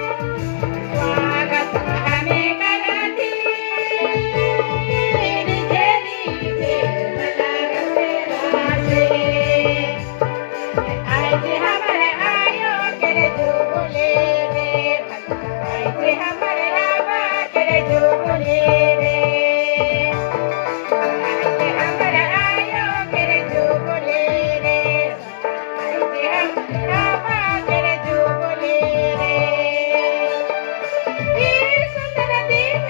स्वागत हमें करती रीझे रीझे भला रसे रासे आज हमारे आयो करे जो बोले रे भला आज हमारे आवा करे जो बोले रे आज हमारे आयो करे जो बोले रे आज हमारे आवा करे जो बोले रे ये सुंदर दिन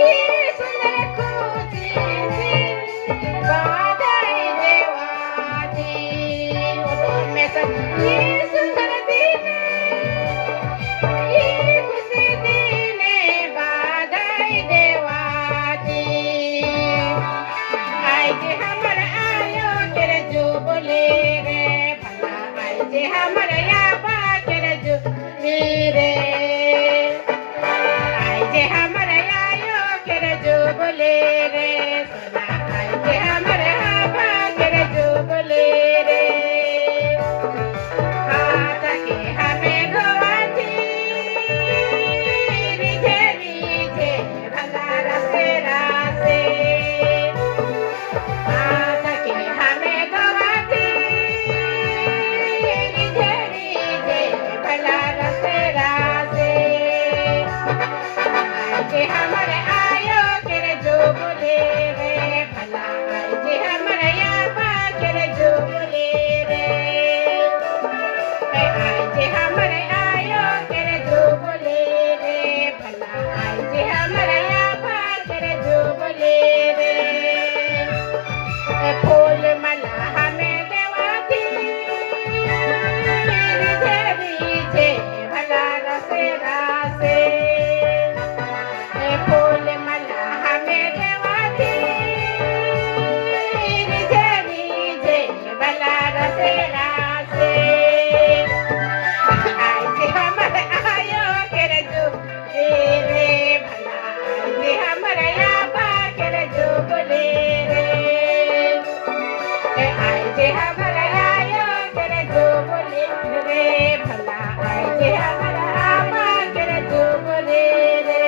ये सुंदर खुशी बधाई देवाची में सब ये सुंदर दिन ये खुशी दिन बधाई देवाची आज हमर आयो करे जो बोले रे भला आज हमर आबा करे जो रे आज हमर आयो करे जो बोले रे सोना आज हमर आबा करे जो बोले रे हाथ के हमें गोवाती रीझे रीझे भला रसे रासे हाथ के हमें गोवाती रीझे रीझे भला रसे रासे आज हमर आयो करे जो बोले रे भला आज हमर आबा करे जो बोले रे आज हमर आयो करे जो बोले रे भला आज हमर आबा करे जो बोले रे फूल मला हमें देवाती रीझे रीझे भला रसे रासे फूल मला हमें देवाती रीझे रीझे भला रसे रासे आज हमर आयो करे जो रे भला आज हमर आबा करे जो बोले रे आज हमर आयो करे जो बोले रे भला आज हमर आबा करे जो बोले रे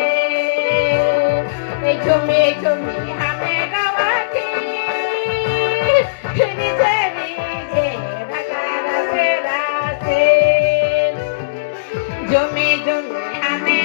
झूमे झूमे हमें गवाती रीझे रीझे भला रसे रासे झूमे झूमे हमें